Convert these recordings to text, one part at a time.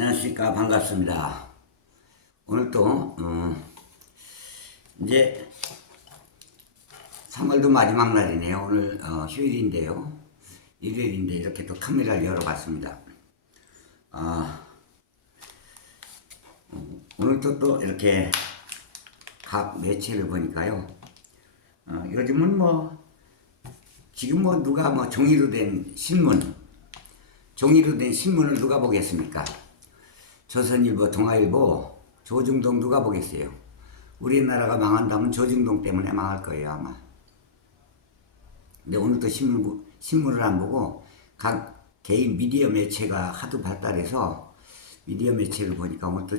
안녕하십니까. 반갑습니다. 오늘 또 이제 3월도 마지막 날이네요. 오늘 휴일인데요. 일요일인데 이렇게 또 카메라를 열어봤습니다. 오늘도 또 이렇게 각 매체를 보니까요. 요즘은 지금 누가 종이로 된 신문을 누가 보겠습니까? 조선일보, 동아일보, 조중동 누가 보겠어요? 우리나라가 망한다면 조중동 때문에 망할 거예요, 아마. 근데 오늘도 신문을 안 보고 각 개인 미디어 매체가 하도 발달해서 미디어 매체를 보니까 오늘 또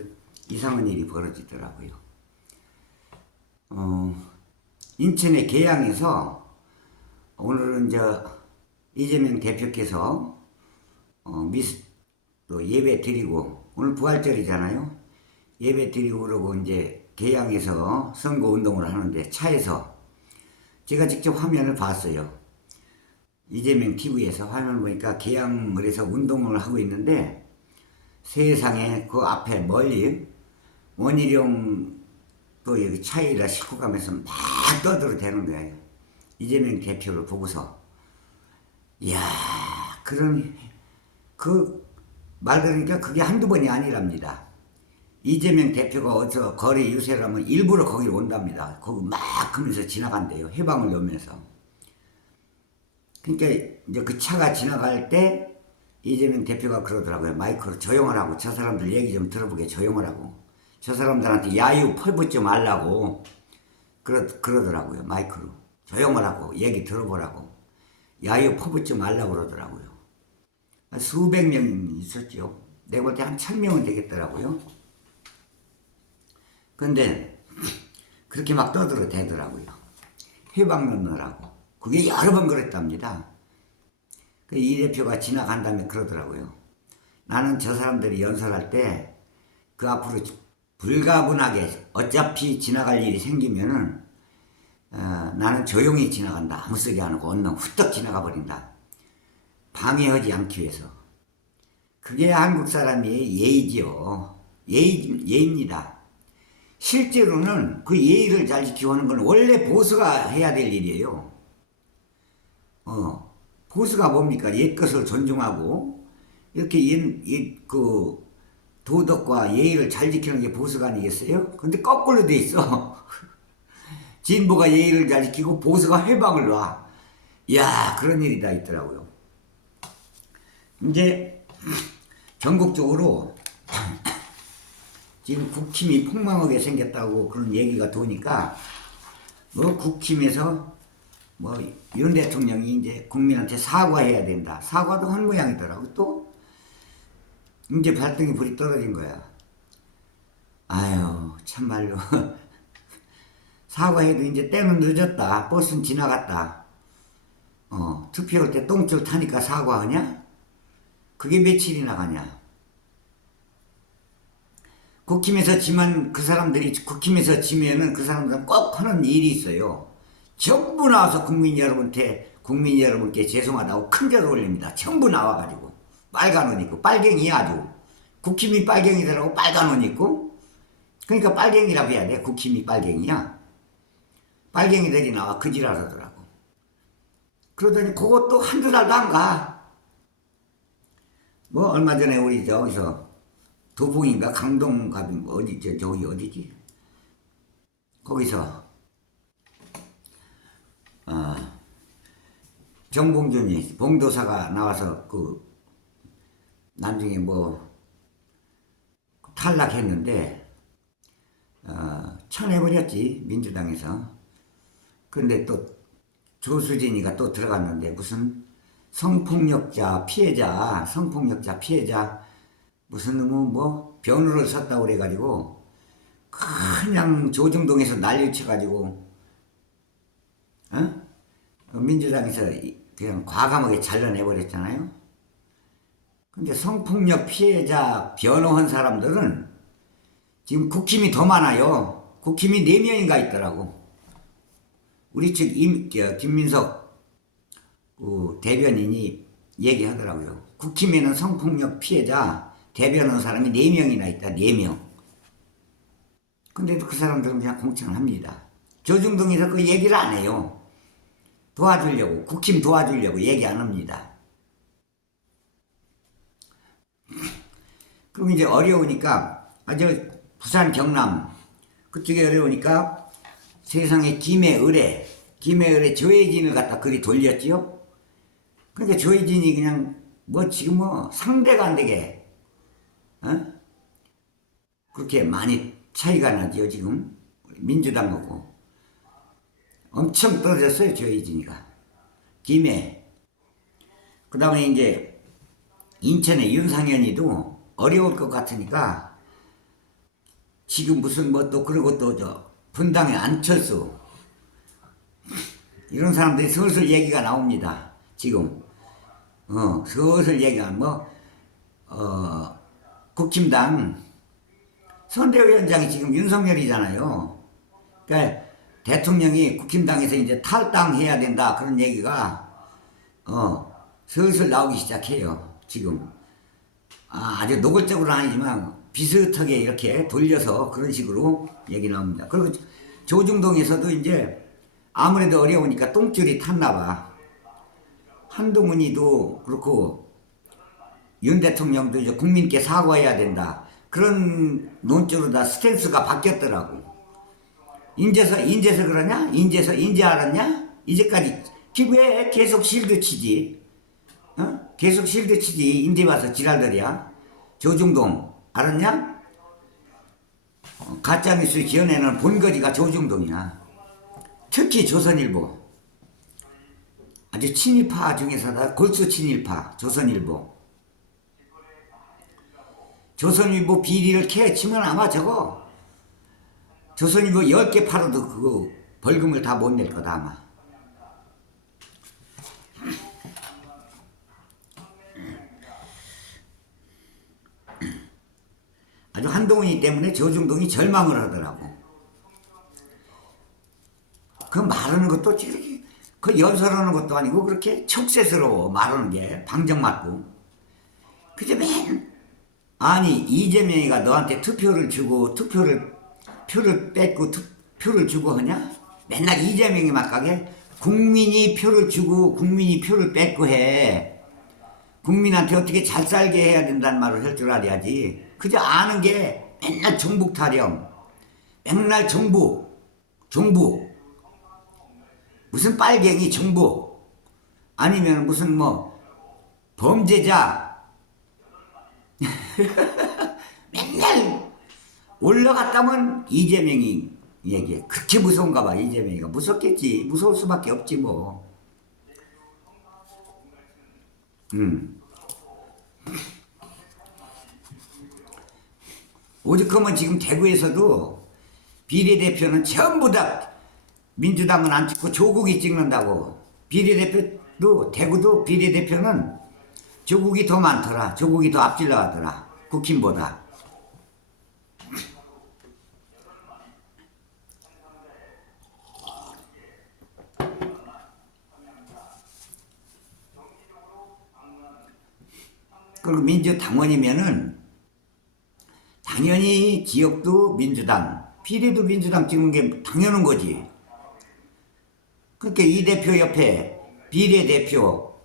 이상한 일이 벌어지더라고요. 인천의 계양에서 오늘은 이재명 대표께서 또 예배 드리고, 오늘 부활절이잖아요. 예배 드리고 그러고 이제 계양에서 선거 운동을 하는데 차에서 제가 직접 화면을 봤어요. 이재명 TV에서 화면을 보니까 계양을 해서 운동을 하고 있는데 세상에 그 앞에 멀리 원희룡 또 여기 차에다 싣고 가면서 막 떠들어대는 거예요. 이재명 대표를 보고서. 이야, 말 들으니까 그게 한두 번이 아니랍니다. 이재명 대표가 어서 거리 유세를 하면 일부러 거기 온답니다. 거기 막 하면서 지나간대요. 해방을 놓으면서. 그러니까 이제 그 차가 지나갈 때 이재명 대표가 그러더라고요. 마이크로 조용하라고. 저 사람들 얘기 좀 들어보게 조용하라고. 저 사람들한테 야유 퍼붓지 말라고. 그러더라고요. 마이크로. 조용하라고. 얘기 들어보라고. 야유 퍼붓지 말라고 그러더라고요. 수백 명이 있었죠. 내가 볼 때 한 1000명은 되겠더라고요. 근데 그렇게 막 떠들어대더라고요. 해방 넣느라고. 그게 여러 번 그랬답니다. 이 대표가 지나간 다음에 그러더라고요. 나는 저 사람들이 연설할 때 그 앞으로 불가분하게 어차피 지나갈 일이 생기면은 나는 조용히 지나간다. 아무 소리 안 하고 언능 후딱 지나가 버린다. 방해하지 않기 위해서. 그게 한국 사람이 예의지요. 예의입니다. 실제로는 그 예의를 잘 지키고 하는 건 원래 보수가 해야 될 일이에요. 보수가 뭡니까? 옛 것을 존중하고 이렇게 그 도덕과 예의를 잘 지키는 게 보수가 아니겠어요? 근데 거꾸로 돼 있어. 진보가 예의를 잘 지키고 보수가 해방을 놔. 이야, 그런 일이 다 있더라고요. 이제 전국적으로 지금 국힘이 폭망하게 생겼다고 그런 얘기가 도니까 국힘에서 윤 대통령이 이제 국민한테 사과해야 된다. 사과도 한 모양이더라고. 또 이제 발등에 불이 떨어진 거야. 아유, 참말로. 사과해도 이제 때는 늦었다. 버스는 지나갔다. 투표할 때 똥줄 타니까 사과하냐? 그게 며칠이나 가냐? 국힘에서 지면은 그 사람들은 꼭 하는 일이 있어요. 전부 나와서 국민 여러분께 죄송하다고 큰 절을 올립니다. 전부 나와가지고. 빨간 옷 입고. 빨갱이 아주. 국힘이 빨갱이더라고. 빨간 옷 입고. 그러니까 빨갱이라고 해야 돼. 국힘이 빨갱이야. 빨갱이들이 나와 그 지랄하더라고. 그러더니 그것도 한두 달도 안 가. 얼마 전에 우리 저기서 도봉인가 강동갑인가 저기 어디지? 거기서 정봉준이 봉도사가 나와서 나중에 탈락했는데 쳐내버렸지, 민주당에서. 근데 또 조수진이가 또 들어갔는데 무슨 성폭력자 피해자 무슨 변호를 섰다고 그래가지고 그냥 조중동에서 난리 쳐가지고 민주당에서 그냥 과감하게 잘라내버렸잖아요. 근데 성폭력 피해자 변호한 사람들은 지금 국힘이 더 많아요. 국힘이 4명인가 있더라고. 우리 측 김민석 대변인이 얘기하더라고요. 국힘에는 성폭력 피해자 대변하는 사람이 4명이나 있다. 4명. 근데도 그 사람들은 그냥 공천을 합니다. 조중동에서 그 얘기를 안 해요. 도와주려고, 국힘 도와주려고 얘기 안 합니다. 그럼 이제 어려우니까, 아주 부산, 경남, 그쪽에 어려우니까 세상에 김해을에 조혜진을 갖다 그리 돌렸지요. 그러니까 조혜진이 그냥 지금 상대가 안 되게, 그렇게 많이 차이가 나죠, 지금. 민주당하고. 엄청 떨어졌어요, 조혜진이가. 김해. 그 다음에 이제 인천의 윤상현이도 어려울 것 같으니까 지금 무슨 또 그러고 또 분당의 안철수. 이런 사람들이 슬슬 얘기가 나옵니다, 지금. 슬슬 얘기가 국힘당 선대위원장이 지금 윤석열이잖아요. 그러니까 대통령이 국힘당에서 이제 탈당해야 된다 그런 얘기가 슬슬 나오기 시작해요. 지금 아주 노골적으로는 아니지만 비슷하게 이렇게 돌려서 그런 식으로 얘기 나옵니다. 그리고 조중동에서도 이제 아무래도 어려우니까 똥줄이 탔나 봐. 한동훈이도 그렇고 윤 대통령도 이제 국민께 사과해야 된다. 그런 논조로 다 스탠스가 바뀌었더라고. 인제서 그러냐? 인제 알았냐? 이제까지 왜 계속 실드 치지? 계속 실드 치지. 인제 와서 지랄들이야. 조중동 알았냐? 가짜뉴스 지어내는 본거지가 조중동이야. 특히 조선일보. 아주 친일파 중에서도 골수 친일파 조선일보. 조선일보 비리를 캐치면 아마 저거 조선일보 10개 팔아도 그 벌금을 다 못 낼 거다 아마. 아주 한동훈이 때문에 조중동이 절망을 하더라고. 그 말하는 것도 그 연설하는 것도 아니고 그렇게 척세스러워 말하는 게 방정 맞고. 그저 아니 이재명이가 너한테 투표를 주고 표를 뺏고 표를 주고 하냐? 맨날 이재명이 막가게 국민이 표를 주고 국민이 표를 뺏고 해. 국민한테 어떻게 잘 살게 해야 된다는 말을 할 줄 알아야지. 그저 아는 게 맨날 정북 타령, 맨날 정부 무슨 빨갱이 정부 아니면 무슨 범죄자 맨날 올라갔다면 이재명이 얘기해. 그렇게 무서운가 봐. 이재명이가 무섭겠지. 무서울 수밖에 없지 뭐. 오죽하면 지금 대구에서도 비례대표는 전부 다 민주당은 안 찍고 조국이 찍는다고. 비례대표도 대구도 비례대표는 조국이 더 많더라. 조국이 더 앞질 나가더라. 국힘보다. 그리고 민주당원이면은 당연히 지역도 민주당, 비례도 민주당 찍는 게 당연한 거지. 그러니까 이 대표 옆에 비례대표,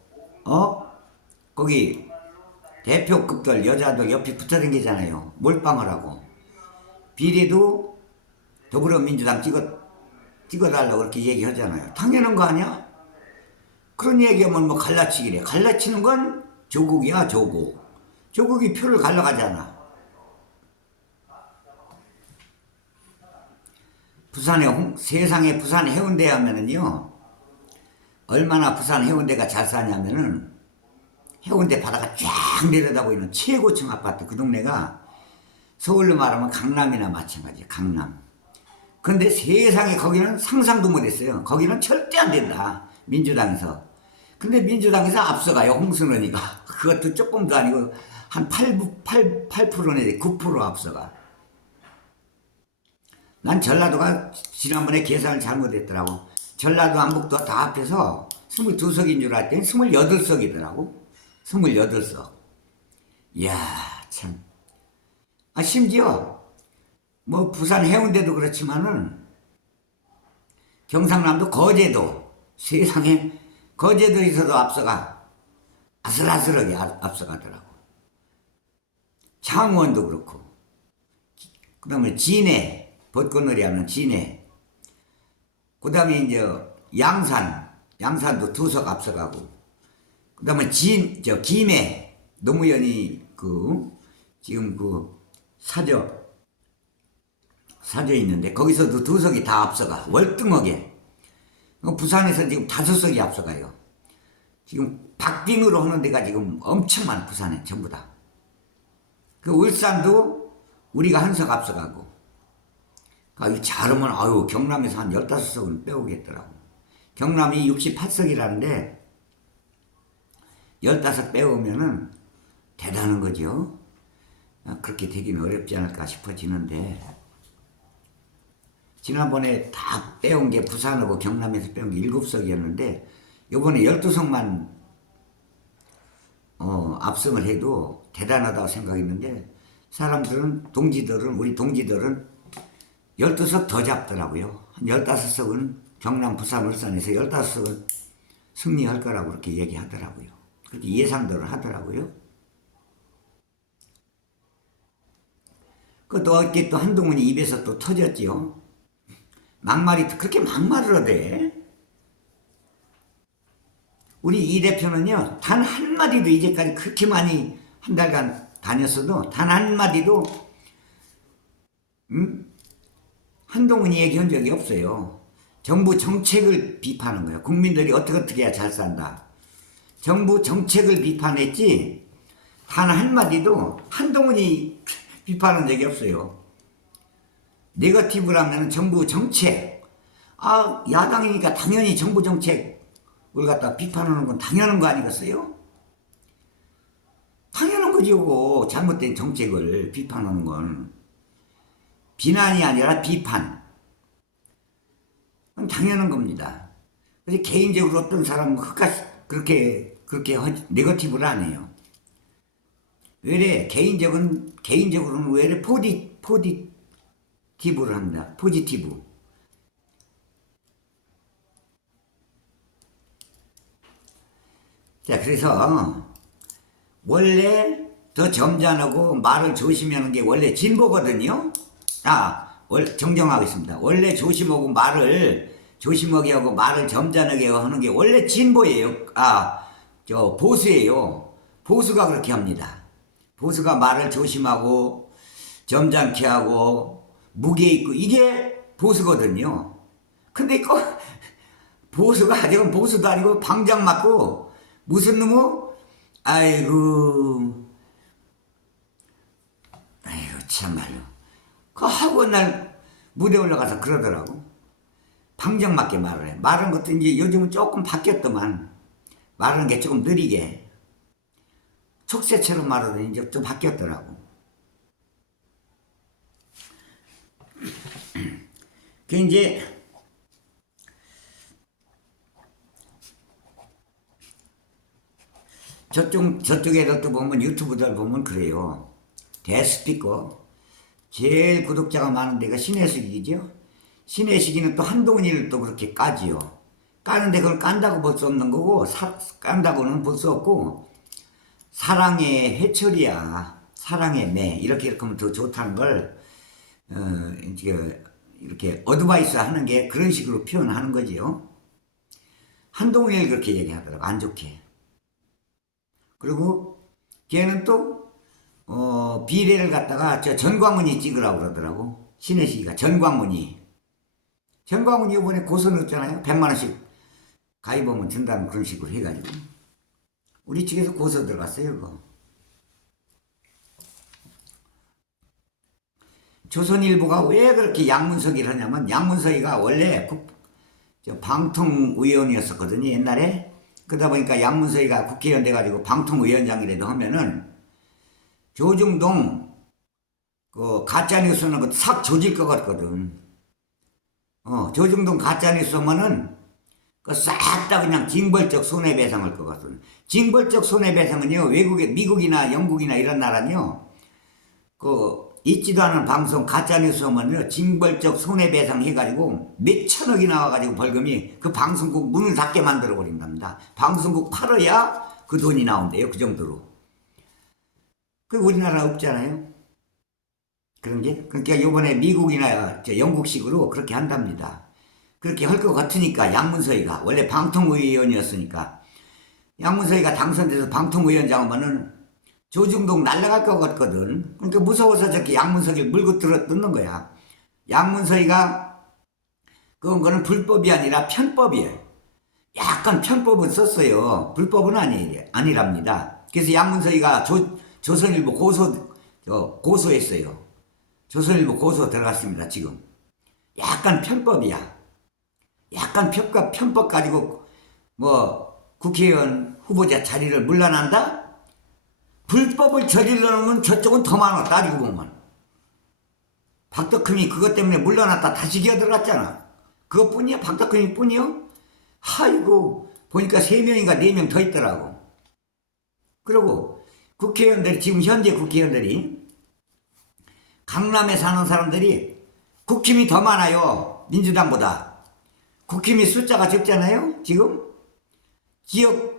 거기 대표급들 여자들 옆에 붙어 다니잖아요. 몰빵을 하고. 비례도 더불어민주당 찍어달라고 그렇게 얘기하잖아요. 당연한 거 아니야? 그런 얘기하면 갈라치기래. 갈라치는 건 조국이야, 조국. 조국이 표를 갈라가잖아. 세상에 부산 해운대 하면은요, 얼마나 부산 해운대가 잘 사냐면은, 해운대 바다가 쫙 내려다보이는 최고층 아파트, 그 동네가 서울로 말하면 강남이나 마찬가지야, 강남. 근데 세상에 거기는 상상도 못했어요. 거기는 절대 안 된다, 민주당에서. 근데 민주당에서 앞서가요, 홍순원이가. 그것도 조금도 아니고, 한 8%내 9% 앞서가. 난 전라도가 지난번에 계산을 잘못했더라고. 전라도 안북도 다 합해서 22석인 줄 알았더니 28석이더라고. 28석. 이야, 참. 심지어 뭐 부산 해운대도 그렇지만은 경상남도 거제도, 세상에 거제도에서도 앞서가 아슬아슬하게 앞서가더라고. 창원도 그렇고, 그 다음에 진해, 벚꽃놀이 하는 진해, 그 다음에 이제 양산도 두석 앞서가고, 그 다음에 김해, 노무현이 지금 사저 있는데, 거기서도 두석이 다 앞서가, 월등하게. 부산에서 지금 5석이 앞서가요. 지금 박빙으로 하는 데가 지금 엄청 많아, 부산에, 전부 다. 울산도 우리가 한 석 앞서가고, 잘하면, 경남에서 한 15석은 빼오겠더라고. 경남이 68석이라는데, 15 빼오면은 대단한 거죠. 그렇게 되기는 어렵지 않을까 싶어지는데, 지난번에 다 빼온 게 부산하고 경남에서 빼온 게 7석이었는데, 요번에 12석만 압승을 해도 대단하다고 생각했는데, 우리 동지들은 12석 더 잡더라고요. 한 15석은 경남, 부산, 울산에서 15석은 승리할 거라고 그렇게 얘기하더라고요. 그렇게 예상들을 하더라고요. 또 어깨 또 한동훈이 입에서 또 터졌지요. 그렇게 막말을 하대. 우리 이 대표는요, 단 한마디도 이제까지 그렇게 많이 한 달간 다녔어도 단 한마디도 한동훈이 얘기한 적이 없어요. 정부 정책을 비판한 거예요. 국민들이 어떻게 해야 잘 산다. 정부 정책을 비판했지 단 한마디도 한동훈이 비판한 적이 없어요. 네거티브라면 정부 정책. 야당이니까 당연히 정부 정책을 갖다 비판하는 건 당연한 거 아니겠어요? 당연한 거죠. 잘못된 정책을 비판하는 건. 비난이 아니라 비판. 그건 당연한 겁니다. 그래서 개인적으로 어떤 사람은 그렇게 네거티브를 안 해요. 개인적으로는 왜 포지티브를 합니다. 포지티브. 자, 그래서 원래 더 점잖하고 말을 조심하는 게 원래 진보거든요. 정정하겠습니다. 원래 조심하고 말을 조심하게 하고 말을 점잖하게 하는 게 원래 진보예요. 보수예요. 보수가 그렇게 합니다. 보수가 말을 조심하고 점잖게 하고 무게 있고 이게 보수거든요. 근데 보수가 지금 보수도 아니고 방장 맞고 무슨 놈의 아이고 참말로 하고 날 무대 올라가서 그러더라고. 방정 맞게 말을 해. 말하는 것도 이제 요즘은 조금 바뀌었더만 말하는 게 조금 느리게 촉새처럼 말하더니 이제 좀 바뀌었더라고. 그 이제 저쪽에서 또 보면 유튜브들 보면 그래요. 대스피커 제일 구독자가 많은 데가 신혜식이죠. 신혜식이는 또 한동훈이를 또 그렇게 까지요. 까는데 그걸 깐다고 볼 수 없는 거고 깐다고는 볼 수 없고 사랑의 해철이야. 사랑의 매 이렇게 하면 더 좋다는 걸 이렇게 어드바이스 하는 게 그런 식으로 표현하는 거지요. 한동훈이를 그렇게 얘기하더라고. 안 좋게. 그리고 걔는 또 비례를 갖다가 전광훈이 찍으라고 그러더라고. 신혜식이가 전광훈이 이번에 고소 넣었잖아요. 100만원씩 가입하면 준다는 그런 식으로 해가지고 우리 측에서 고소 들어갔어요. 그거 조선일보가 왜 그렇게 양문석이를 하냐면 양문석이가 원래 방통위원이었었거든요. 옛날에. 그러다 보니까 양문석이가 국회의원 돼가지고 방통위원장이라도 하면은 조중동 가짜뉴스는 싹 조질 것 같거든. 조중동 가짜뉴스 하면은 싹 다 그냥 징벌적 손해배상할 것 같거든. 징벌적 손해배상은요, 미국이나 영국이나 이런 나라는요, 있지도 않은 방송 가짜뉴스 하면요, 징벌적 손해배상 해가지고 몇 천억이 나와가지고 벌금이 그 방송국 문을 닫게 만들어 버린답니다. 방송국 팔아야 그 돈이 나온대요. 그 정도로. 그 우리나라 없잖아요. 그런 게. 그러니까 요번에 미국이나 영국식으로 그렇게 한답니다. 그렇게 할 것 같으니까 양문서희가 원래 방통위원이었으니까 양문서희가 당선돼서 방통위원장 하면은 조중동 날아갈 것 같거든. 그러니까 무서워서 저렇게 양문서희를 물고 뜯는 거야. 양문서희가 그거는 불법이 아니라 편법이에요. 약간 편법을 썼어요. 불법은 아니랍니다. 그래서 양문서희가 조선일보 고소했어요. 조선일보 고소 들어갔습니다. 지금 약간 편법이야. 약간 편법 가지고 국회의원 후보자 자리를 물러난다? 불법을 저질러 놓으면 저쪽은 더 많아. 따지고 보면 박덕흠이 그것 때문에 물러났다 다시 기어들어갔잖아. 그것뿐이야? 박덕흠이 뿐이요? 아이고 보니까 3명인가 4명 더 있더라고. 그리고 국회의원들이 지금 현재 국회의원들이 강남에 사는 사람들이 국힘이 더 많아요. 민주당보다. 국힘이 숫자가 적잖아요. 지금 지역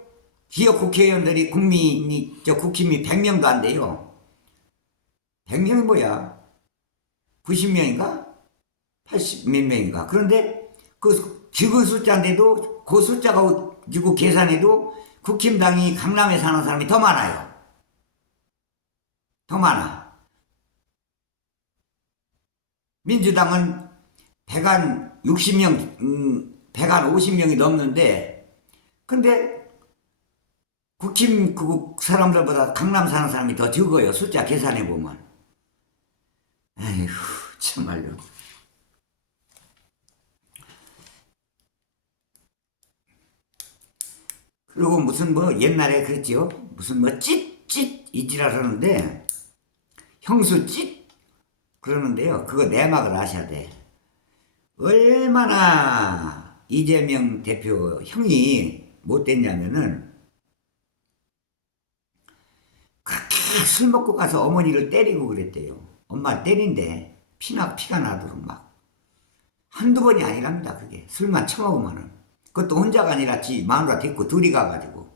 국회의원들이 국힘이 100명도 안 돼요. 100명이 뭐야? 90명인가? 80 몇 명인가? 그런데 그 적은 숫자인데도 그 숫자가 지고 계산해도 국힘당이 강남에 사는 사람이 더 많아요. 더 많아. 민주당은 160명, 150명이 넘는데, 근데 국힘 그 사람들보다 강남 사는 사람이 더 적어요. 숫자 계산해 보면. 에휴, 참말로. 그리고 무슨 옛날에 그랬죠. 무슨 찢찢 이지랄 하는데, 형수 찢 그러는데요. 그거 내막을 아셔야 돼. 얼마나 이재명 대표 형이 못됐냐면은 그렇게 술 먹고 가서 어머니를 때리고 그랬대요. 엄마를 때린대. 피가 나도록 막. 한두 번이 아니랍니다. 그게. 술만 처먹으면은. 그것도 혼자가 아니라 마누라 데리고 둘이 가가지고.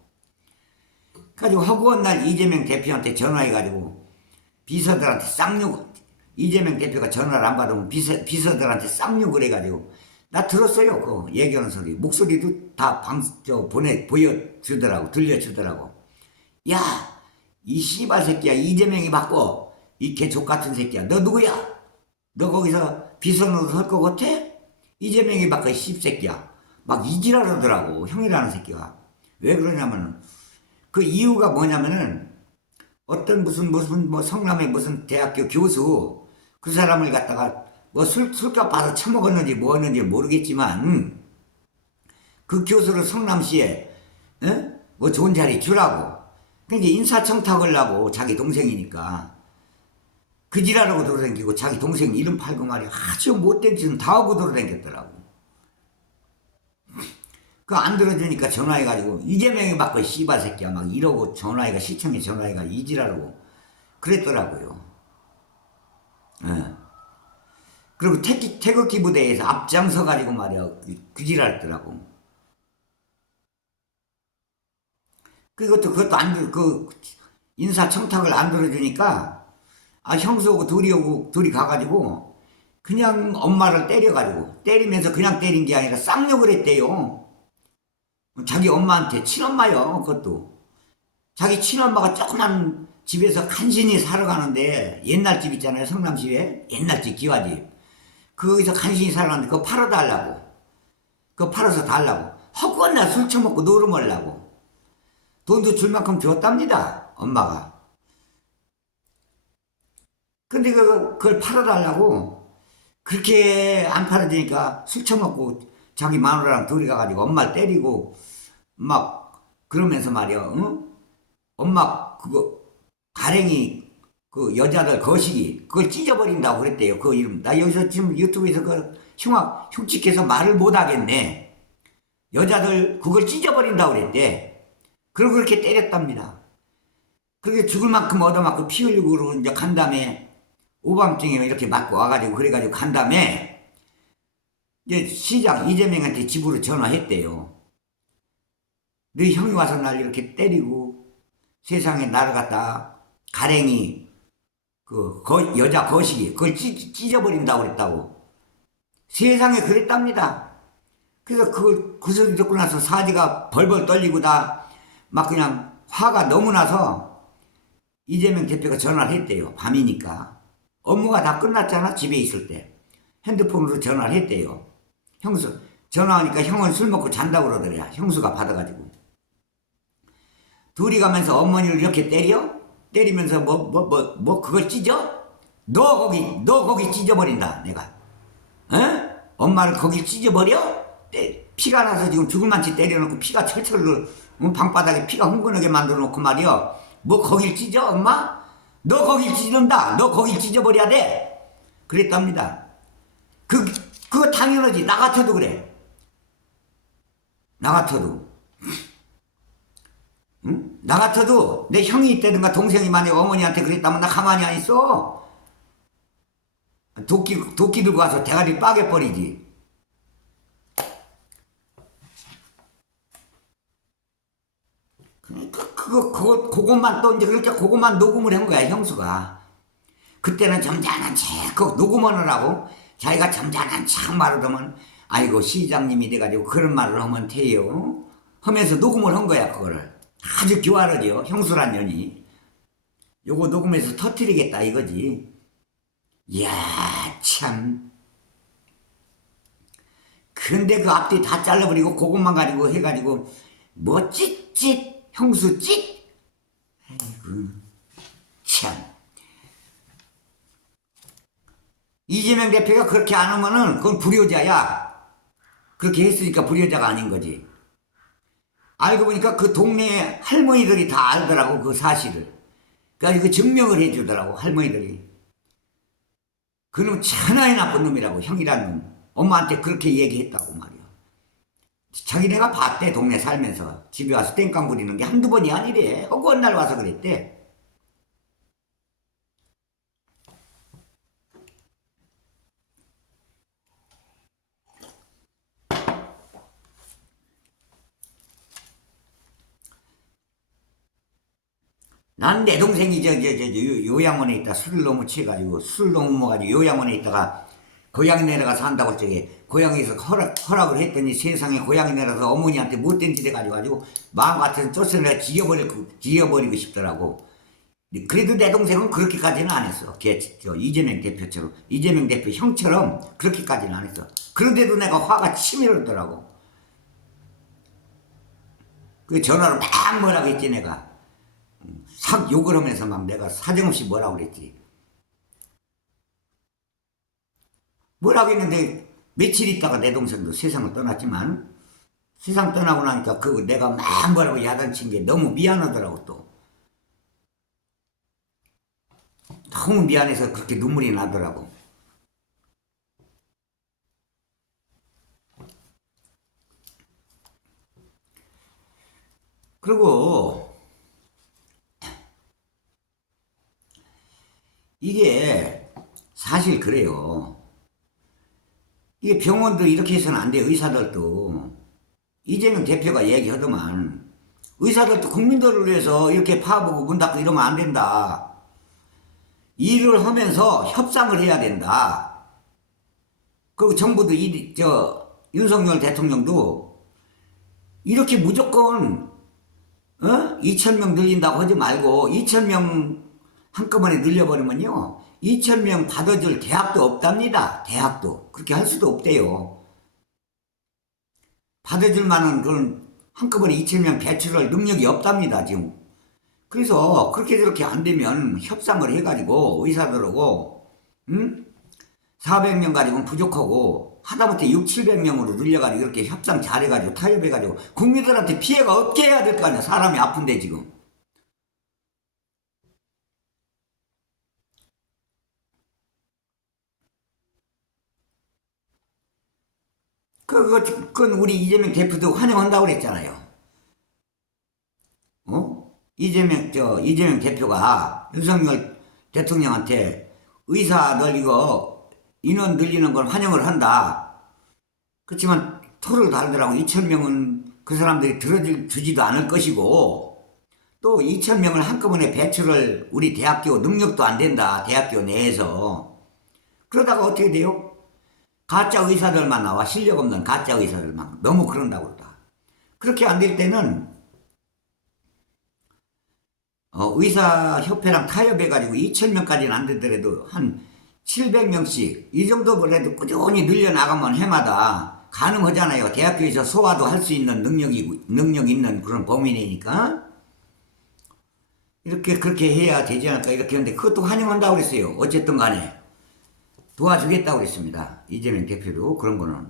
가지고 허구한 날 이재명 대표한테 전화해가지고 비서들한테 쌍욕, 이재명 대표가 전화를 안 받으면 비서들한테 쌍욕을 해가지고 나 들었어요. 그 얘기하는 소리. 목소리도 다 보여주더라고. 들려주더라고. 야, 이 씨발 새끼야. 이재명이 받고 이 개족 같은 새끼야. 너 누구야? 너 거기서 비서노릇 할 것 같아? 이재명이 받고 이 씹새끼야. 막 이지랄하더라고. 형이라는 새끼가. 왜 그러냐면은 그 이유가 뭐냐면은 어떤 무슨 성남의 무슨 대학교 교수 그 사람을 갖다가 술값 받아 처먹었는지 뭐였는지 모르겠지만 그 교수를 성남시에 좋은 자리 주라고. 그러니까 인사청탁을 하고 자기 동생이니까 그 지랄하고 돌아다니고 자기 동생 이름 팔고 말이야. 아주 못된 짓은 다 하고 돌아다녔더라고. 그거 안 들어주니까 전화해가지고 이재명이 받고 씨발 새끼야 막 이러고 시청에 전화해가 이지랄하고 그랬더라고요. 예. 그리고 태극기 부대에서 앞장서 가지고 말이야 그지랄더라고. 그것도 인사 청탁을 안 들어주니까 형수하고 둘이 가가지고 그냥 엄마를 때리면서 그냥 때린 게 아니라 쌍욕을 했대요. 자기 엄마한테 친엄마요. 그것도 자기 친엄마가 조그만 집에서 간신히 살아가는데 옛날 집 있잖아요. 성남시에 옛날 집 기와집 거기서 간신히 살아가는데 그거 팔아달라고. 그거 팔아서 달라고. 허구한 날 술 처먹고 노름하려고. 돈도 줄 만큼 줬답니다. 엄마가. 근데 그걸 팔아달라고 그렇게 안 팔아주니까 술 처먹고 자기 마누라랑 둘이 가가지고 엄마를 때리고 막 그러면서 말이야. 응? 엄마 그거 가랭이 그 여자들 거시기 그걸 찢어버린다고 그랬대요. 그 이름. 나 여기서 지금 유튜브에서 흉측해서 말을 못하겠네. 여자들 그걸 찢어버린다고 그랬대. 그리고 그렇게 때렸답니다. 그렇게 죽을 만큼 얻어맞고 피 흘리고 이제 간 다음에 오밤중에 이렇게 맞고 와가지고 그래가지고 간 다음에 이제 시장 이재명한테 집으로 전화했대요. 너희 형이 와서 날 이렇게 때리고 세상에 나를 갖다 가랭이 여자 거시기 그걸 찢어버린다고 그랬다고. 세상에 그랬답니다. 그래서 그 소리 듣고 나서 사지가 벌벌 떨리고 다 막 그냥 화가 너무 나서 이재명 대표가 전화를 했대요. 밤이니까. 업무가 다 끝났잖아. 집에 있을 때. 핸드폰으로 전화를 했대요. 형수 전화하니까 형은 술 먹고 잔다고 그러더래. 형수가 받아가지고. 둘이 가면서 어머니를 이렇게 때리면서 그걸 찢어? 너 거기 찢어버린다 내가. 에? 엄마를 거기 찢어버려? 피가 나서 지금 죽을 만치 때려놓고 피가 철철 방바닥에 피가 흥건하게 만들어놓고 말이야. 뭐 거길 찢어 엄마? 너 거길 찢는다. 너 거길 찢어버려야 돼. 그랬답니다. 그거 당연하지. 나 같아도 그래. 나 같아도. 응? 나 같아도 내 형이 있다든가 동생이 만약 어머니한테 그랬다면 나 가만히 안 있어. 도끼 들고 와서 대가리 빠개버리지. 그러니까 그것만 또 이제 그러니까 그것만 녹음을 한 거야 형수가. 그때는 점잖은 척 녹음을 하라고 자기가 점잖은 척 말을 하면 아이고 시장님이 돼가지고 그런 말을 하면 돼요 하면서 녹음을 한 거야. 그거를 아주 교활하죠 형수란 년이. 요거 녹음해서 터뜨리겠다 이거지. 이야 참. 근데 그 앞뒤 다 잘라버리고 그것만 가지고 해가지고 뭐 찢찢 형수 찢. 아이고 참. 이재명 대표가 그렇게 안 하면은 그건 불효자야. 그렇게 했으니까 불효자가 아닌 거지. 알고 보니까 그 동네 할머니들이 다 알더라고 그 사실을. 그래서 그 증명을 해주더라고 할머니들이. 그놈 천하에 나쁜 놈이라고 형이라는 놈. 엄마한테 그렇게 얘기했다고 말이야. 자기네가 봤대 동네 살면서 집에 와서 땡깡 부리는 게 한두 번이 아니래. 허구한 날 와서 그랬대. 난 내 동생이 요양원에 있다 술을 너무 취해가지고 술을 너무 먹어가지고 요양원에 있다가 고향에 내려가서 한다고 저기 고향에서 허락을 했더니 세상에 고향에 내려가서 어머니한테 못된 짓 해가지고 마음 같아서 쫓아내가 지어버리고 싶더라고. 그래도 내 동생은 그렇게까지는 안 했어. 이재명 대표처럼 이재명 대표 형처럼 그렇게까지는 안 했어. 그런데도 내가 화가 치밀었더라고. 그 전화로 막 뭐라고 했지 내가. 싹 욕을 하면서 막 내가 사정없이 뭐라고 그랬지. 뭐라고 했는데 며칠 있다가 내 동생도 세상을 떠났지만 세상 떠나고 나니까 내가 막 뭐라고 야단친 게 너무 미안하더라고 또. 너무 미안해서 그렇게 눈물이 나더라고. 그리고 이게 사실 그래요. 이게 병원도 이렇게 해서는 안 돼. 의사들도 이재명 대표가 얘기하더만 의사들도 국민들을 위해서 이렇게 파보고 문 닫고 이러면 안 된다. 일을 하면서 협상을 해야 된다. 그리고 정부도 윤석열 대통령도 이렇게 무조건 2,000명 늘린다고 하지 말고 2,000명 한꺼번에 늘려버리면요 2,000명 받아줄 대학도 없답니다. 대학도 그렇게 할 수도 없대요. 받아줄 만한 그런 한꺼번에 2,000명 배출할 능력이 없답니다 지금. 그래서 그렇게 저렇게 안 되면 협상을 해가지고 의사들하고 400명 가지고는 부족하고 하다못해 600~700명으로 늘려가지고 이렇게 협상 잘해가지고 타협해가지고 국민들한테 피해가 없게 해야 될 거 아니야. 사람이 아픈데 지금. 그건 우리 이재명 대표도 환영한다고 그랬잖아요. 이재명 대표가 윤석열 대통령한테 의사들 이거 인원 늘리는 걸 환영을 한다. 그렇지만 토를 달더라고. 2,000명은 그 사람들이 들어주지도 않을 것이고, 또 2,000명을 한꺼번에 배출을 우리 대학교 능력도 안 된다. 대학교 내에서. 그러다가 어떻게 돼요? 가짜 의사들만 나와. 실력 없는 가짜 의사들만. 너무 그런다고 그러다. 그렇게 안 될 때는 의사협회랑 타협해가지고 2,000명까지는 안 되더라도 한 700명씩 이 정도 그래도 꾸준히 늘려나가면 해마다 가능하잖아요. 대학교에서 소화도 할 수 있는 능력 있는 그런 범위니까. 그렇게 해야 되지 않을까 이렇게 했는데 그것도 환영한다고 그랬어요. 어쨌든 간에 도와주겠다고 그랬습니다. 이재명 대표도 그런 거는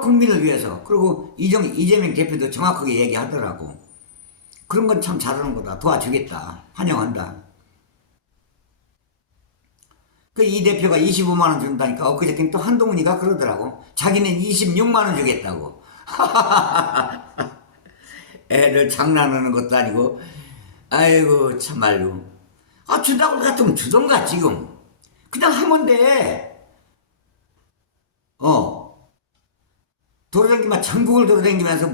국민을 위해서. 그리고 이재명 대표도 정확하게 얘기하더라고. 그런 건 참 잘하는 거다. 도와주겠다. 환영한다. 그 이 대표가 25만 원 준다니까 엊그저께 또 한동훈이가 그러더라고. 자기는 26만 원 주겠다고. 애들 장난하는 것도 아니고. 아이고 참말로. 준다고 같으면 주던가 지금. 그냥 하면 돼. 돌아다니면 전국을 돌아다니면서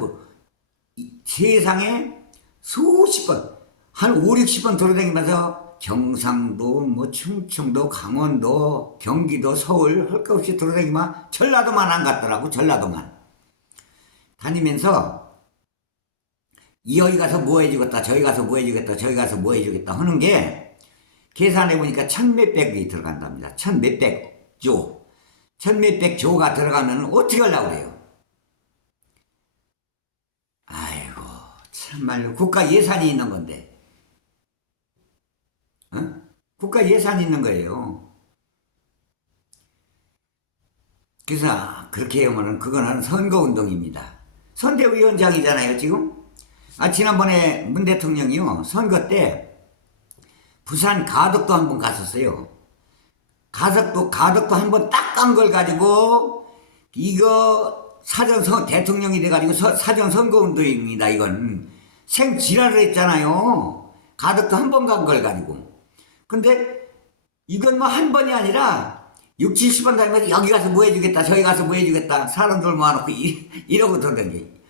세상에 수십 번, 한 5, 60번 돌아다니면서 경상도, 충청도, 강원도, 경기도, 서울 할 것 없이 돌아다니면 전라도만 안 갔더라고. 전라도만 다니면서 여기 가서 뭐 해주겠다, 저기 가서 뭐 해주겠다, 저기 가서 뭐 해주겠다 하는 게 계산해보니까 1,000몇백이 들어간답니다. 1,000몇백 조. 1,000몇백 조가 들어가면 어떻게 하려고 그래요? 아이고 참말로 국가 예산이 있는 건데. 국가 예산이 있는 거예요. 그래서 그렇게 하면은 그거는 선거운동입니다. 선대위원장이잖아요 지금. 지난번에 문 대통령이요 선거 때 부산 가덕도 한번 갔었어요. 가덕도 한번 딱 간 걸 가지고 이거 대통령이 돼가지고 사전 선거운동입니다. 이건 생지랄을 했잖아요. 가덕도 한 번 간 걸 가지고. 근데 이건 뭐 한 번이 아니라 6, 70번 다니면서 여기 가서 뭐 해주겠다, 저기 가서 뭐 해주겠다, 사람들 모아놓고 이러고 돌던지.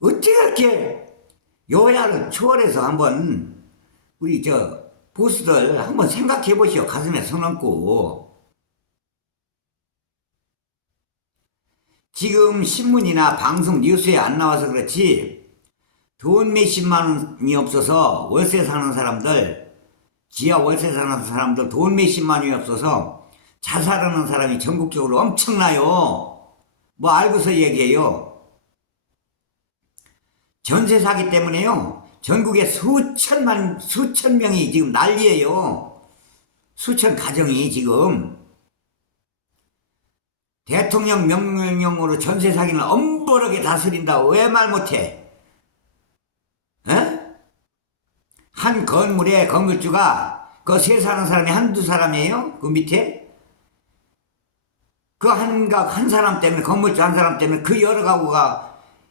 어떻게 이렇게 여야를 초월해서 한번 우리 보수들 한번 생각해 보시오. 가슴에 손 얹고. 지금 신문이나 방송 뉴스에 안 나와서 그렇지 돈 몇십만 원이 없어서 월세 사는 사람들, 지하 월세 사는 사람들 돈 몇십만 원이 없어서 자살하는 사람이 전국적으로 엄청나요. 뭐 알고서 얘기해요. 전세 사기 때문에요. 전국에 수천 명이 지금 난리예요. 수천 가정이 지금. 대통령 명령으로 전세 사기는 엄벌하게 다스린다. 왜 말 못해? 한 건물에 건물주가 그 세 사는 사람이 한두 사람이에요? 그 밑에? 그 한 사람 때문에, 건물주 한 사람 때문에 그 여러 가구가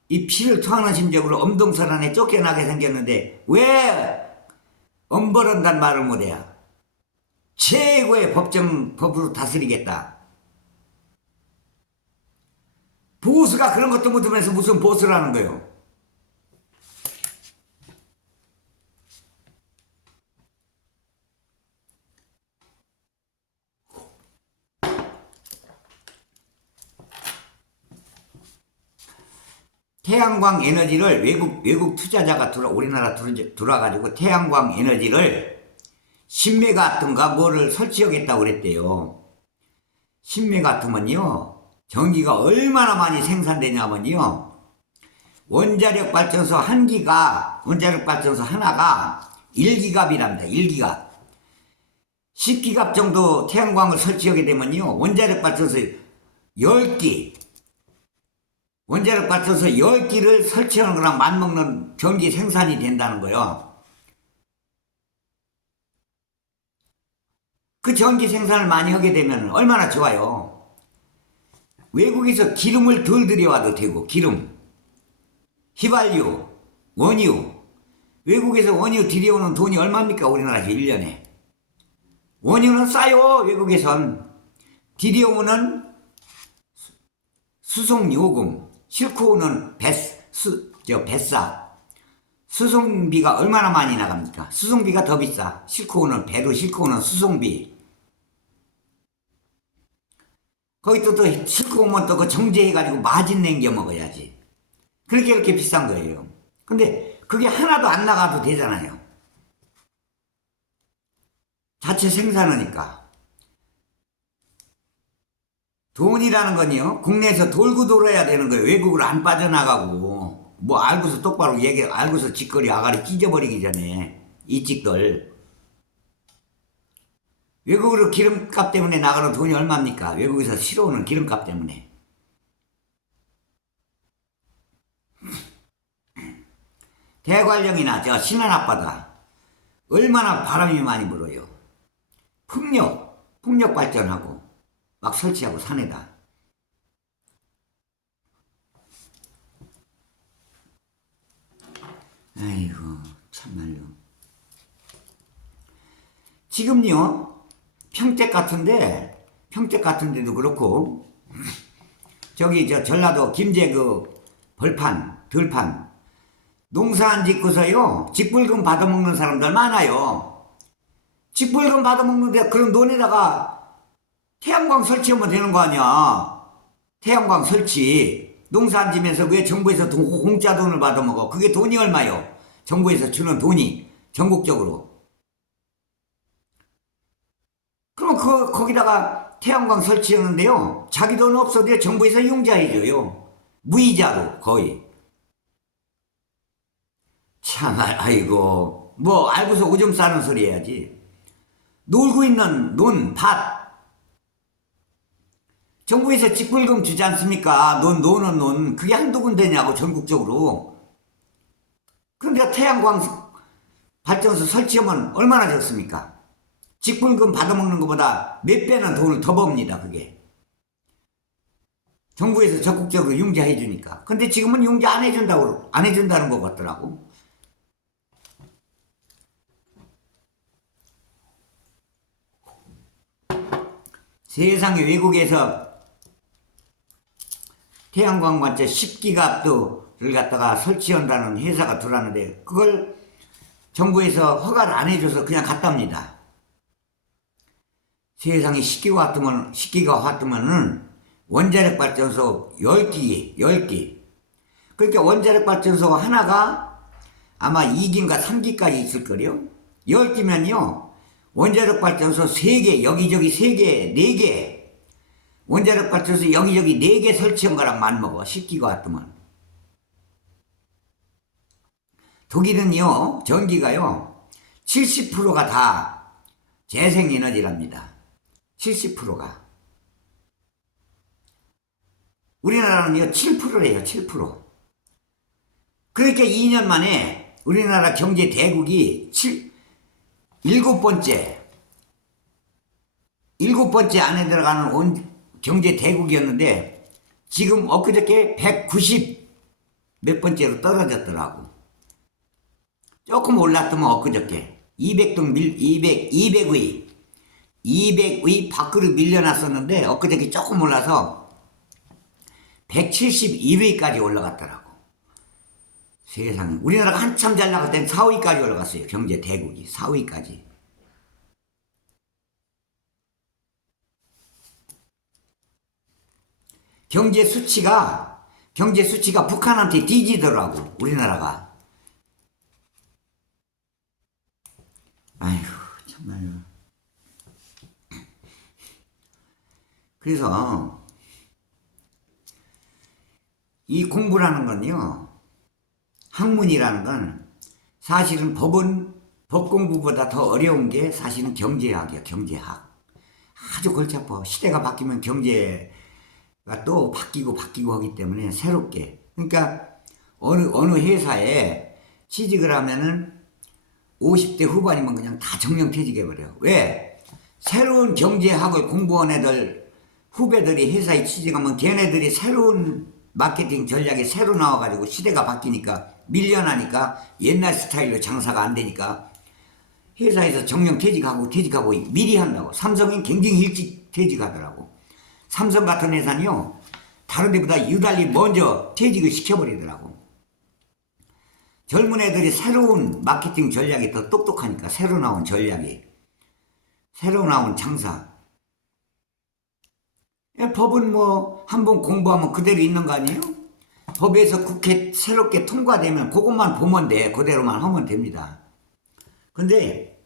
이 피를 토하는 심정으로 엄동설 안에 쫓겨나게 생겼는데 왜 엄벌한다는 말을 못해야? 최고의 법으로 다스리겠다. 보수가 그런 것도 못하면서 무슨 보수라는 거예요? 태양광 에너지를 외국 투자자가 우리나라 들어와가지고 태양광 에너지를 10메가와트인가 뭐를 설치하겠다고 그랬대요. 10메가와트면요. 전기가 얼마나 많이 생산되냐면요. 원자력 발전소 원자력 발전소 하나가 1기갑이랍니다. 1기갑. 10기갑 정도 태양광을 설치하게 되면요. 원자력 발전소 10기. 원자력 발전소 10기를 설치하는 거랑 맞먹는 전기 생산이 된다는 거예요. 그 전기 생산을 많이 하게 되면 얼마나 좋아요. 외국에서 기름을 덜 들여와도 되고, 기름, 휘발유, 원유. 외국에서 원유 들여오는 돈이 얼마입니까? 우리나라에서 1년에. 원유는 싸요. 외국에선. 들여오는 수송요금, 싣고 오는 뱃사. 수송비가 얼마나 많이 나갑니까? 수송비가 더 비싸. 싣고 오는 배로 싣고 오는 수송비. 거기 또 싣고 오면 또 그 정제해가지고 마진 남겨 먹어야지. 그렇게 비싼 거예요. 근데 그게 하나도 안 나가도 되잖아요. 자체 생산하니까. 돈이라는 건요, 국내에서 돌고 돌아야 되는 거예요. 외국으로 안 빠져나가고. 뭐 알고서 똑바로 알고서 짓거리 아가리 찢어버리기 전에. 이찍들. 외국으로 기름값 때문에 나가는 돈이 얼마입니까? 외국에서 실어오는 기름값 때문에. 대관령이나 저 신안 앞바다 얼마나 바람이 많이 불어요. 풍력 발전하고 막 설치하고 산에다. 아이고 참말로. 지금요 평택 같은데도 그렇고 저기 저 전라도 김제 그 들판 농사 안 짓고서요 직불금 받아먹는 사람들 많아요. 직불금 받아먹는데 그런 논에다가 태양광 설치하면 되는 거 아니야. 태양광 설치. 농사 안 지면서 왜 정부에서 공짜 돈을 받아먹어. 그게 돈이 얼마요? 정부에서 주는 돈이 전국적으로. 그럼 거기다가 태양광 설치하는데요 자기 돈 없어도 정부에서 융자해줘요. 무이자로 거의. 참 아이고 뭐 알고서 오줌 싸는 소리 해야지. 놀고 있는 밭 정부에서 직불금 주지 않습니까? 노는 논 그게 한두 군데냐고 전국적으로. 그런데 태양광 발전소 설치하면 얼마나 적습니까? 직불금 받아먹는 것보다 몇 배는 돈을 더 법니다. 그게 정부에서 적극적으로 융자해 주니까. 근데 지금은 융자 안 해준다는 것 같더라고. 세상에 외국에서 태양광 관체 10기가와트를 갖다가 설치한다는 회사가 들어왔는데 그걸 정부에서 허가를 안 해줘서 그냥 갔답니다. 세상에 10기가와트면은 원자력 발전소 10기. 그러니까 원자력 발전소 하나가 아마 2기인가 3기까지 있을 거요. 10기면요. 원자력 발전소 3개, 여기저기 3개, 4개. 원자력 발전소 여기저기 4개 설치한 거랑 맞먹어. 10기가와트면. 독일은요, 전기가요, 70%가 다 재생에너지랍니다. 70%가. 우리나라는요, 7%래요, 7%. 그러니까 2년 만에 우리나라 경제 대국이 7번째 안에 들어가는 경제 대국이었는데 지금 엊그저께 190 몇 번째로 떨어졌더라고. 조금 올랐더만 엊그저께 200위 밖으로 밀려났었는데 엊그저께 조금 올라서 171위까지 올라갔더라고. 세상에. 우리나라가 한참 잘 나갈 땐 4위까지 올라갔어요. 경제 대국이 4위까지. 경제 수치가 북한한테 뒤지더라고. 우리나라가. 아휴 정말로. 그래서 이 공부라는 건요, 학문이라는 건 사실은 법 공부보다 더 어려운 게 사실은 경제학이야. 경제학. 아주 골치 아파. 시대가 바뀌면 경제가 또 바뀌고 하기 때문에 새롭게. 그러니까 어느 회사에 취직을 하면은 50대 후반이면 그냥 다 정년퇴직해버려. 왜? 새로운 경제학을 공부한 후배들이 회사에 취직하면 걔네들이 새로운 마케팅 전략이 새로 나와가지고 시대가 바뀌니까 밀려나니까 옛날 스타일로 장사가 안 되니까 회사에서 정년 퇴직하고 미리 한다고. 삼성은 굉장히 일찍 퇴직하더라고. 삼성 같은 회사는요, 다른 데보다 유달리 먼저 퇴직을 시켜버리더라고. 젊은 애들이 새로운 마케팅 전략이 더 똑똑하니까, 새로 나온 전략이. 새로 나온 장사. 법은 뭐 한 번 공부하면 그대로 있는 거 아니에요? 법에서 국회 새롭게 통과되면 그것만 보면 돼. 그대로만 하면 됩니다. 근데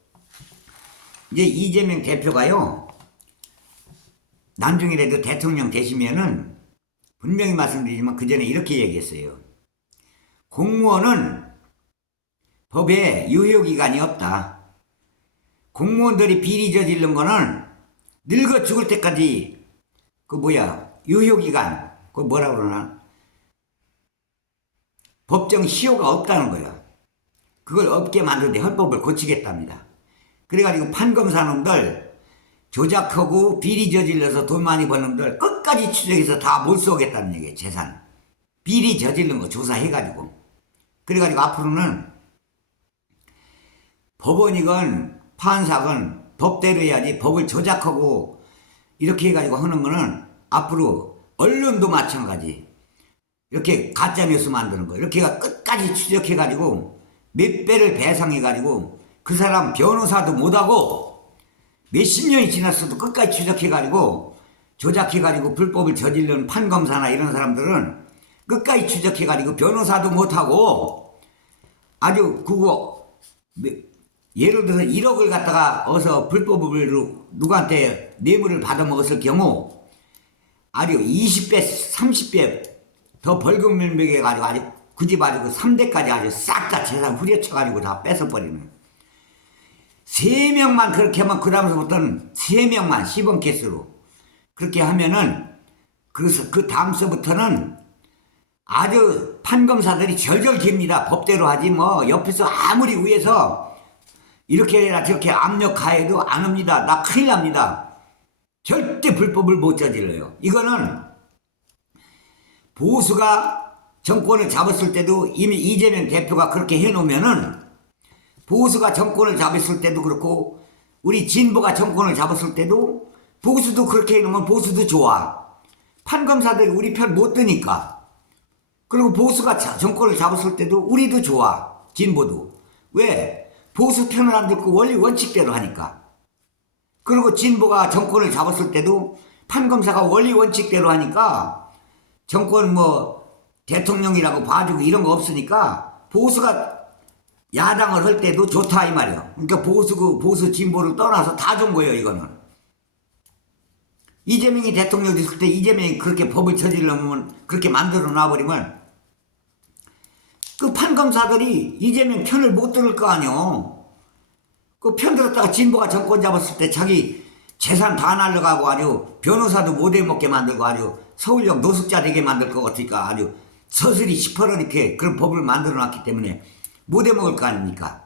이제 이재명 대표가요, 나중이라도 대통령 되시면은 분명히 말씀드리지만 그 전에 이렇게 얘기했어요. 공무원은 법에 유효기간이 없다. 공무원들이 비리 저지른 거는 늙어 죽을 때까지 유효기간, 뭐라 그러나? 법정 시효가 없다는 거예요. 그걸 없게 만드는데 헌법을 고치겠답니다. 그래가지고 판검사놈들, 조작하고 비리 저질러서 돈 많이 버는 놈들 끝까지 추적해서 다 몰수하겠다는 얘기예요. 재산. 비리 저지른 거 조사해가지고. 그래가지고 앞으로는 법원이건 판사건 법대로 해야지, 법을 조작하고 이렇게 해가지고 하는 거는 앞으로 언론도 마찬가지. 이렇게 가짜뉴스 만드는 거. 이렇게 끝까지 추적해가지고 몇 배를 배상해가지고 그 사람 변호사도 못하고 몇십 년이 지났어도 끝까지 추적해가지고 조작해가지고 불법을 저지르는 판검사나 이런 사람들은 끝까지 추적해가지고 변호사도 못하고 아주 예를 들어서 1억을 갖다가 어서 불법으로 누구한테 뇌물을 받아먹었을 경우 아주 20배, 30배 더 벌금을 매겨가지고 아주 그 집 아주 3대까지 아주 싹 다 재산 후려쳐가지고 다 뺏어버리는. 3명만 그렇게 하면 그 다음서부터는 3명만 시범 케이스로 그렇게 하면은 그 다음서부터는 아주 판검사들이 절절 깁니다. 법대로 하지 뭐 옆에서 아무리 위에서 이렇게 해라 저렇게 압력 가해도 안 합니다. 나 큰일 납니다. 절대 불법을 못 저질러요. 이거는 보수가 정권을 잡았을 때도 이미 이재명 대표가 그렇게 해놓으면은 보수가 정권을 잡았을 때도 그렇고 우리 진보가 정권을 잡았을 때도 보수도 그렇게 해놓으면 보수도 좋아. 판검사들이 우리 편 못 드니까. 그리고 보수가 정권을 잡았을 때도 우리도 좋아. 진보도. 왜? 보수 편을 안 듣고 원리 원칙대로 하니까. 그리고 진보가 정권을 잡았을 때도 판검사가 원리 원칙대로 하니까 정권 대통령이라고 봐주고 이런 거 없으니까 보수가 야당을 할 때도 좋다 이 말이에요. 그러니까 보수 진보를 떠나서 다 좋은 거예요. 이거는. 이재명이 대통령 됐을 때 이재명이 그렇게 법을 저지르면 그렇게 만들어 놔버리면 그 판검사들이 이재명 편을 못 들을 거 아니요. 그 편 들었다가 진보가 정권 잡았을 때 자기 재산 다 날려가고 아주 변호사도 못 해먹게 만들고 아주 서울역 노숙자 되게 만들 것 같으니까 아주 서슬이 시퍼렇게 그런 법을 만들어 놨기 때문에 못 해먹을 거 아닙니까?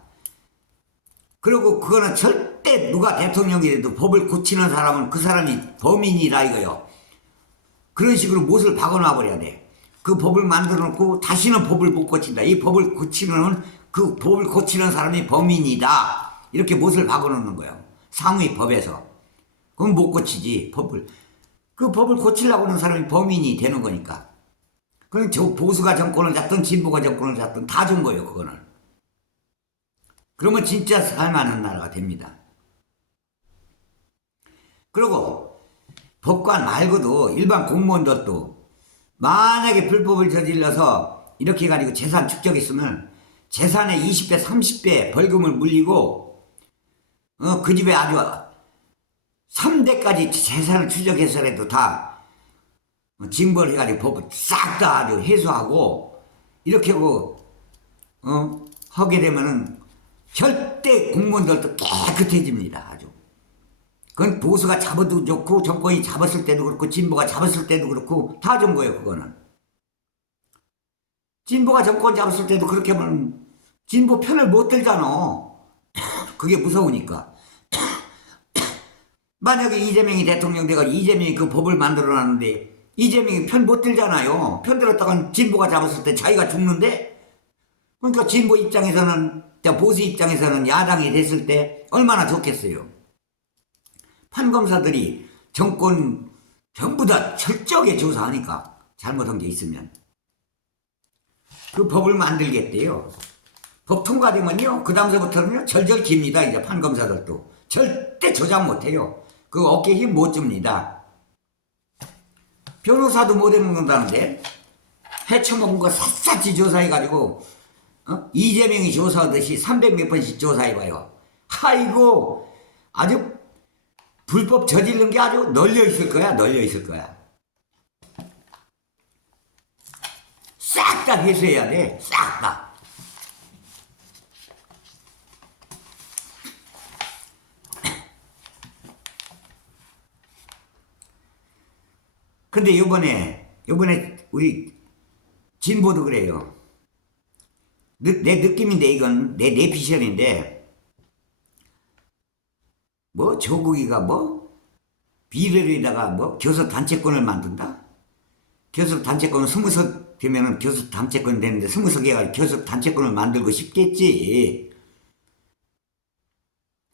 그리고 그거는 절대 누가 대통령이라도 법을 고치는 사람은 그 사람이 범인이라 이거요. 그런 식으로 못을 박아놔 버려야 돼. 그 법을 만들어 놓고 다시는 법을 못 고친다. 이 법을 고치는 그 법을 고치는 사람이 범인이다. 이렇게 못을 박아놓는 거예요. 상위 법에서. 그럼 못 고치지 법을. 그 법을 고치려고 하는 사람이 범인이 되는 거니까. 그럼 저 보수가 정권을 잡든 진보가 정권을 잡든 다 준 거예요. 그거는. 그러면 진짜 살만한 나라가 됩니다. 그리고 법관 말고도 일반 공무원들도 만약에 불법을 저질러서 이렇게 해가지고 재산 축적했으면 재산의 20배 30배 벌금을 물리고 그 집에 아주 3대까지 재산을 추적해서라도 다 징벌을 해가지고 법을 싹 다 아주 해소하고 이렇게 하고 하게 되면은 절대 공무원들도 깨끗해집니다. 아주. 그건 보수가 잡아도 좋고 정권이 잡았을 때도 그렇고 진보가 잡았을 때도 그렇고 다 좋은 거예요. 그거는. 진보가 정권 잡았을 때도 그렇게 하면 진보 편을 못 들잖아. 그게 무서우니까. 만약에 이재명이 대통령 돼가 이재명이 그 법을 만들어 놨는데 이재명이 편 못 들잖아요. 편 들었다간 진보가 잡았을 때 자기가 죽는데 그러니까 진보 입장에서는, 보수 입장에서는 야당이 됐을 때 얼마나 좋겠어요. 판검사들이 정권 전부 다 철저하게 조사하니까 잘못한 게 있으면 그 법을 만들겠대요. 법 통과되면요, 그 다음서부터는요 절절 깁니다. 이제 판검사들도 절대 조작 못해요. 그 어깨 힘 못 줍니다. 변호사도 못 해먹는다는데 해쳐먹은 거 샅샅이 조사해가지고 이재명이 조사하듯이 300몇 번씩 조사해봐요. 아이고 아주 불법 저지른 게 아주 널려 있을 거야. 널려 있을 거야. 싹 다 회수해야 돼. 싹 다. 근데 요번에 우리 진보도 그래요. 내 느낌인데 이건 내 피셜인데 뭐 조국이가 뭐 비례로에다가 뭐 교섭 단체권을 만든다? 교섭 단체권은 20석 되면은 교섭 단체권 되는데 20석 해가 교섭 단체권을 만들고 싶겠지.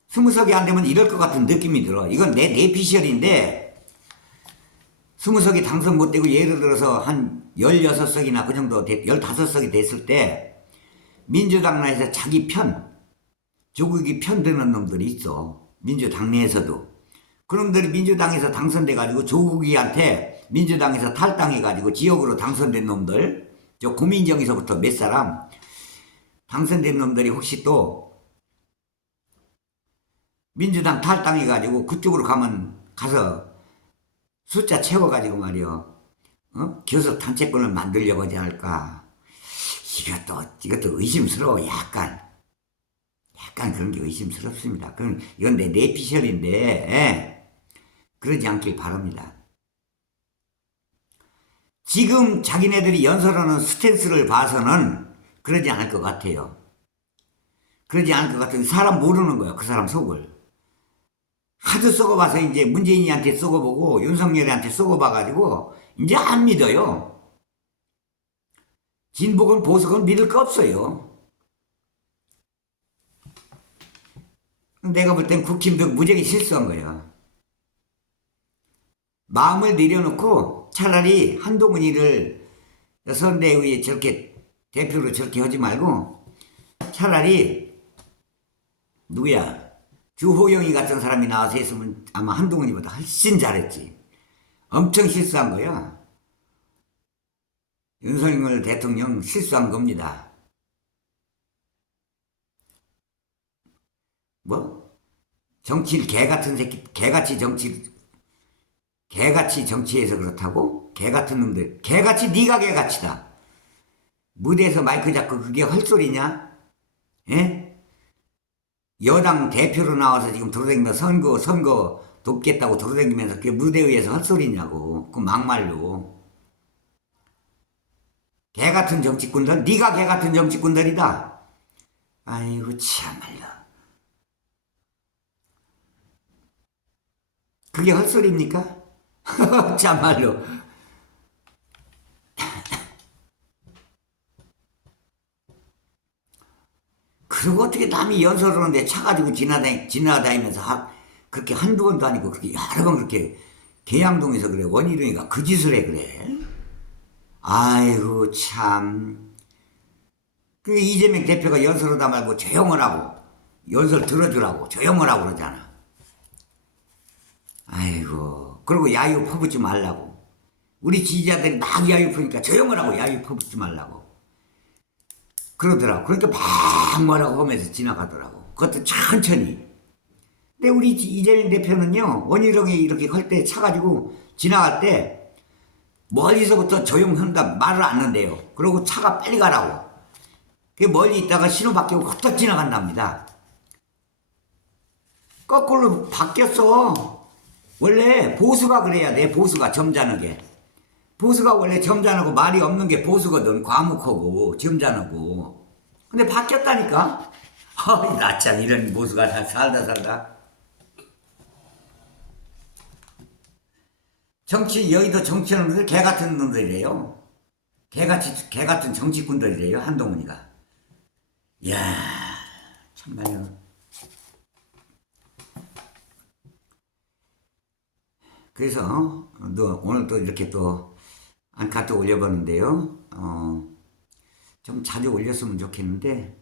20석이 안 되면 이럴 것 같은 느낌이 들어. 이건 내 피셜인데 20석이 당선 못 되고 예를 들어서 한 16석이나 그 정도 15석이 됐을 때 민주당 내에서 자기 편, 조국이 편 드는 놈들이 있어. 민주당 내에서도. 그놈들이 민주당에서 당선돼가지고 조국이한테 민주당에서 탈당해가지고 지역으로 당선된 놈들, 저 고민정에서부터 몇 사람 당선된 놈들이 혹시 또 민주당 탈당해가지고 그쪽으로 가서 숫자 채워가지고 말이요, 교섭 단체권을 만들려고 하지 않을까. 이것도 의심스러워. 약간 그런 게 의심스럽습니다. 그럼 이건 내 피셜인데 그러지 않길 바랍니다. 지금 자기네들이 연설하는 스탠스를 봐서는 그러지 않을 것 같아요. 그러지 않을 것 같아요. 사람 모르는 거야. 그 사람 속을. 하도 썩어봐서 이제 문재인이한테 썩어보고 윤석열이한테 썩어봐가지고 이제 안 믿어요. 진보건 보수건 믿을 거 없어요. 내가 볼 땐 국힘도 무지하게 실수한 거예요. 마음을 내려놓고 차라리 한동훈이를 선대위에 저렇게 대표로 저렇게 하지 말고 차라리 누구야? 주호영이 같은 사람이 나와서 했으면 아마 한동훈이보다 훨씬 잘했지. 엄청 실수한 거야. 윤석열 대통령 실수한 겁니다. 뭐? 정치를 개같은 새끼, 개같이 정치해서 그렇다고? 개같은 놈들. 개같이 네가 개같이다. 무대에서 마이크 잡고 그게 헛소리냐? 예? 여당 대표로 나와서 지금 돌아다니면서 선거 돕겠다고 돌아다니면서 그게 무대 위에서 헛소리냐고. 그 막말로. 개같은 정치꾼들, 네가 개같은 정치꾼들이다. 아이고 참말로. 그게 헛소리입니까? 참말로. 그리고 어떻게 남이 연설을 하는데 차 가지고 지나다니면서 그렇게 한두 번도 아니고 그렇게 여러 번 그렇게 계양동에서 그래. 원희룡이가 그 짓을 해 그래. 아이고 참. 그 이재명 대표가 연설하다 말고 조용을 하고 연설 들어주라고 조용을 하고 그러잖아. 아이고. 그리고 야유 퍼붓지 말라고. 우리 지지자들이 막 야유 퍼니까 조용을 하고 야유 퍼붓지 말라고 그러더라고. 그러니까 막 뭐라고 하면서 지나가더라고. 그것도 천천히. 근데 우리 이재명 대표는요, 원희룡이 이렇게 할 때 차가지고 지나갈 때 멀리서부터 조용한다 말을 않는데요. 그러고 차가 빨리 가라고. 그 멀리 있다가 신호 바뀌고 헛떡 지나간답니다. 거꾸로 바뀌었어. 원래 보수가 그래야 돼. 보수가 점잖게. 보수가 원래 점잖고 말이 없는 게 보수거든. 과묵하고 점잖고. 근데 바뀌었다니까. 나 참 이런 보수가 살다. 여의도 정치하는 개 같은 놈들이래요. 개 같은 정치꾼들이래요. 한동훈이가. 이야, 참말로. 그래서 오늘 또 이렇게 또 안카도 올려보는데요. 좀 자주 올렸으면 좋겠는데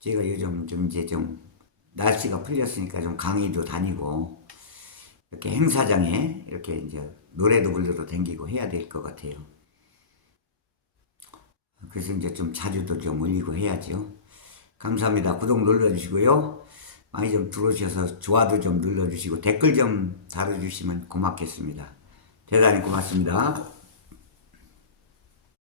제가 요즘 좀 이제 좀 날씨가 풀렸으니까 좀 강의도 다니고 이렇게 행사장에 이렇게 이제 노래도 부르러 다니고 해야 될 것 같아요. 그래서 이제 좀 자주도 좀 올리고 해야죠. 감사합니다. 구독 눌러주시고요. 많이 좀 들어오셔서 좋아도 좀 눌러주시고 댓글 좀 달아주시면 고맙겠습니다. 대단히 고맙습니다.